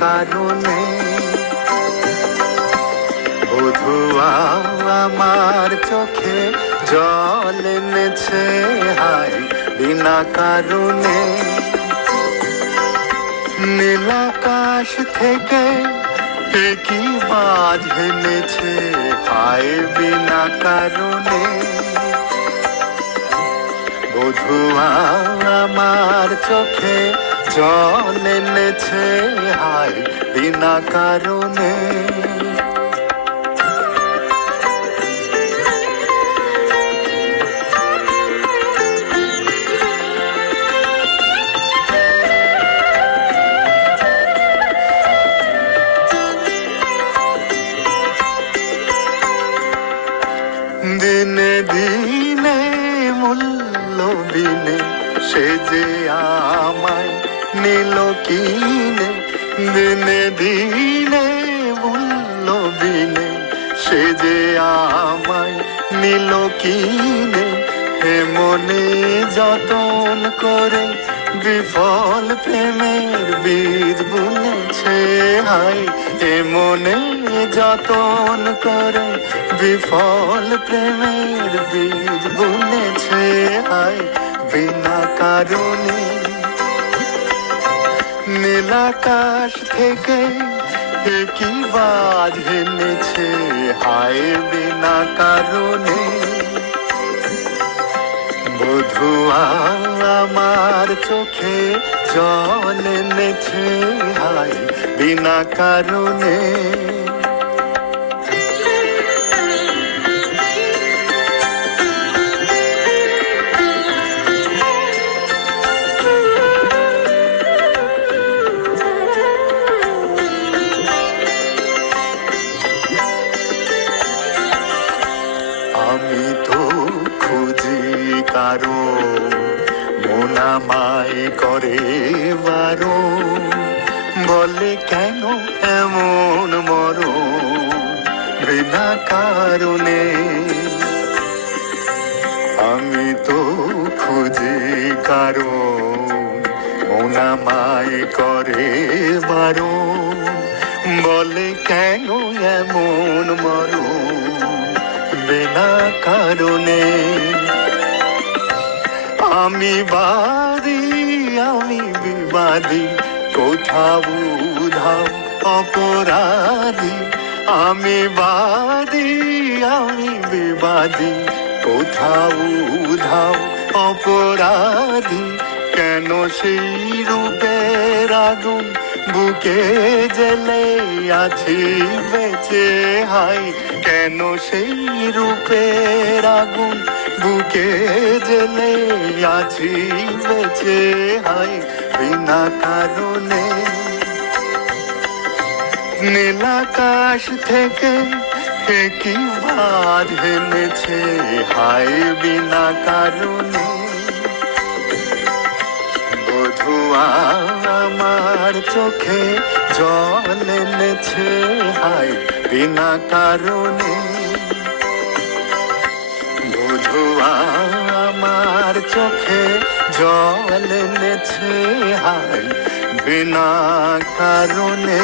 কারণে। বধুয়া আমার চোখে জল এনেছে হায় বিনা কারণে। নীল আকাশ থেকে কি বাজ এনেছে হায় বিনা কারণে। বধুয়া আমার চোখে জল এনেছে হায় বিনা কারণে। দিনে দিনে মূল্য বিনে সে যে আমায় নিল কিনে। দিনে দিনে মূল্য বিনে সে যে আমায় নিল কিনে। হে মনে যতন করে বিফল প্রেমের বীজ বুনেছে হায়। হে মনে যতন করে বিফল প্রেমের বীজ বুনেছে হায় বিনা কারণে। নীল আকাশ থেকে কি বাজ এনেছে হায় বিনা কারণে। বধুয়া আমার চোখে জল এনেছে হায় বিনা কারণে। আমি তো খুঁজি কারো মন আমায় করে বারো। বলে কেন এমন মরণ বিনা কারণে। আমি তো খুঁজি কারো মন আমায় করে বারো। বলে কেন এমন মরণ বিনা কারণে। আমি বাদী আমি বিবাদী কোথাও উধাও অপরাধী। আমি বাদী আমি বিবাদী কোথাও উধাও অপরাধী। কেন সেই রূপের আগুন বুকে জ্বেলে আছি বেঁচে হায়। কেন সেই রূপের আগুন বুকে জ্বেলে আছি বেঁচে হায় বিনা কারণে। নীল আকাশ থেকে কি বাজ এনেছে হায় বিনা কারণে। বধুয়া আমার চোখে জল এনেছে হায় বিনা কারণে। বধুয়া আমার চোখে জল এনেছে হায় বিনা কারণে।